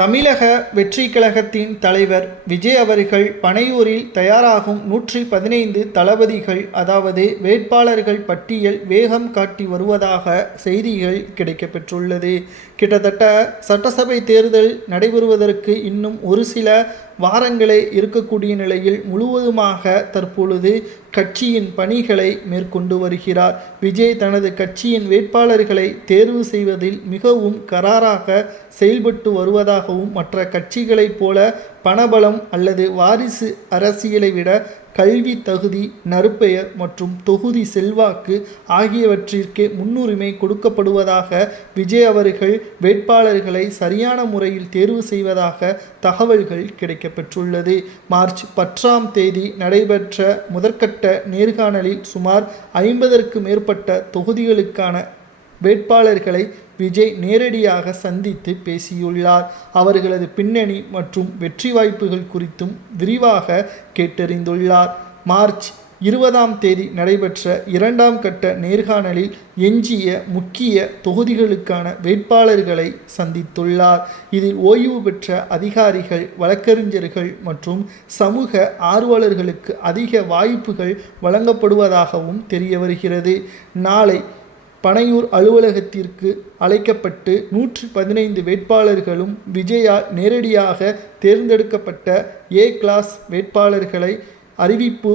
தமிழக வெற்றி கழகத்தின் தலைவர் விஜய் அவர்கள் பனையூரில் தயாராகும் 115 தளபதிகள் அதாவது வேட்பாளர்கள் பட்டியல் வேகம் காட்டி வருவதாக செய்திகள் கிடைக்கப்பெற்றுள்ளது. கிட்டத்தட்ட சட்டசபை தேர்தல் நடைபெறுவதற்கு இன்னும் ஒரு சில வாரங்களே இருக்கக்கூடிய நிலையில் முழுவதுமாக தற்பொழுது கட்சியின் பணிகளை மேற்கொண்டு வருகிறார். விஜய் தனது கட்சியின் வேட்பாளர்களை தேர்வு செய்வதில் மிகவும் கராராக செயல்பட்டு வருவதாகவும் மற்ற கட்சிகளைப் போல பணபலம் அல்லது வாரிசு அரசியலை விட கல்வி தகுதி, நற்பெயர் மற்றும் தொகுதி செல்வாக்கு ஆகியவற்றிற்கே முன்னுரிமை கொடுக்கப்படுவதாக விஜய் அவர்கள் வேட்பாளர்களை சரியான முறையில் தேர்வு செய்வதாக தகவல்கள் கிடைக்கப்பெற்றுள்ளது. மார்ச் 10ஆம் தேதி நடைபெற்ற முதற்கட்ட நேர்காணலில் சுமார் 50க்கும் மேற்பட்ட தொகுதிகளுக்கான வேட்பாளர்களை விஜய் நேரடியாக சந்தித்து பேசியுள்ளார். அவர்களது பின்னணி மற்றும் வெற்றி வாய்ப்புகள் குறித்தும் விரிவாக கேட்டறிந்துள்ளார். மார்ச் 20ஆம் தேதி நடைபெற்ற 2ஆம் கட்ட நேர்காணலில் எஞ்சிய முக்கிய தொகுதிகளுக்கான வேட்பாளர்களை சந்தித்துள்ளார். இதில் ஓய்வு பெற்ற அதிகாரிகள், வழக்கறிஞர்கள் மற்றும் சமூக ஆர்வலர்களுக்கு அதிக வாய்ப்புகள் வழங்கப்படுவதாகவும் தெரிய வருகிறது. நாளை பனையூர் அலுவலகத்திற்கு அழைக்கப்பட்டு 115 வேட்பாளர்களும் விஜயால் நேரடியாக தேர்ந்தெடுக்கப்பட்ட ஏ கிளாஸ் வேட்பாளர்களை அறிவிப்பு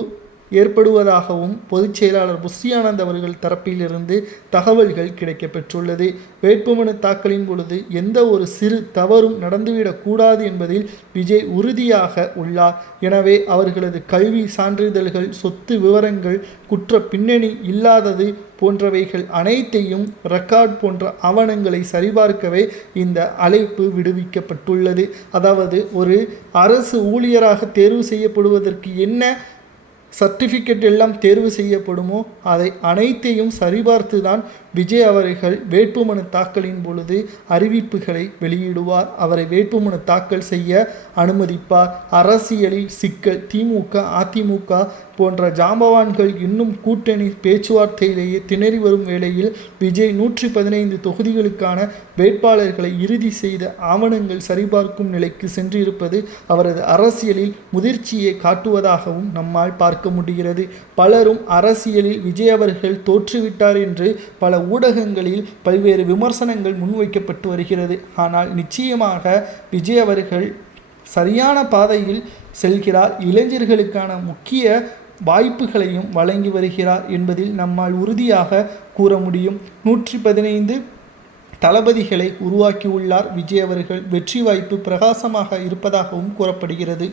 ஏற்படுவதாகவும் பொதுச் செயலாளர் புஷி ஆனந்த் அவர்கள் தரப்பிலிருந்து தகவல்கள் கிடைக்கப்பெற்றுள்ளது. வேட்புமனு தாக்கலின் பொழுது எந்த ஒரு சிறு தவறும் நடந்துவிடக்கூடாது என்பதில் விஜய் உறுதியாக உள்ளார். எனவே அவர்களது கல்வி சான்றிதழ்கள், சொத்து விவரங்கள், குற்ற பின்னணி இல்லாதது போன்றவைகள் அனைத்தையும் ரெக்கார்ட் போன்ற ஆவணங்களை சரிபார்க்கவே இந்த அழைப்பு விடுவிக்கப்பட்டுள்ளது. அதாவது ஒரு அரசு ஊழியராக தேர்வு செய்யப்படுவதற்கு என்ன சர்டிஃபிகேட் எல்லாம் தேர்வு செய்யப்படுமோ அதை அனைத்தையும் சரிபார்த்து தான் விஜய் அவர்கள் வேட்புமனு தாக்கலின் பொழுது அறிவிப்புகளை வெளியிடுவார். அவரை வேட்புமனு தாக்கல் செய்ய அனுமதிப்பார். அரசியலில் சிக்கல். திமுக, அதிமுக போன்ற ஜாம்பவான்கள் இன்னும் கூட்டணி பேச்சுவார்த்தையிலேயே திணறி வரும் வேளையில் விஜய் 115 தொகுதிகளுக்கான வேட்பாளர்களை இறுதி செய்த ஆவணங்கள் சரிபார்க்கும் நிலைக்கு சென்றிருப்பது அவரது அரசியலில் முதிர்ச்சியை காட்டுவதாகவும் நம்மால் பார்க்க முடிகிறது. பலரும் அரசியலில் விஜய் அவர்கள் தோற்றுவிட்டார் என்று பல ஊடகங்களில் பல்வேறு விமர்சனங்கள் முன்வைக்கப்பட்டு வருகிறது. ஆனால் நிச்சயமாக விஜய் அவர்கள் சரியான பாதையில் செல்கிறார். இளைஞர்களுக்கான முக்கிய வாய்ப்புகளையும் வழங்கி வருகிறார் என்பதில் நம்மால் உறுதியாக கூற முடியும். 115 தளபதிகளை உருவாக்கியுள்ளார் விஜய் அவர்கள். வெற்றி வாய்ப்பு பிரகாசமாக இருப்பதாகவும் கூறப்படுகிறது.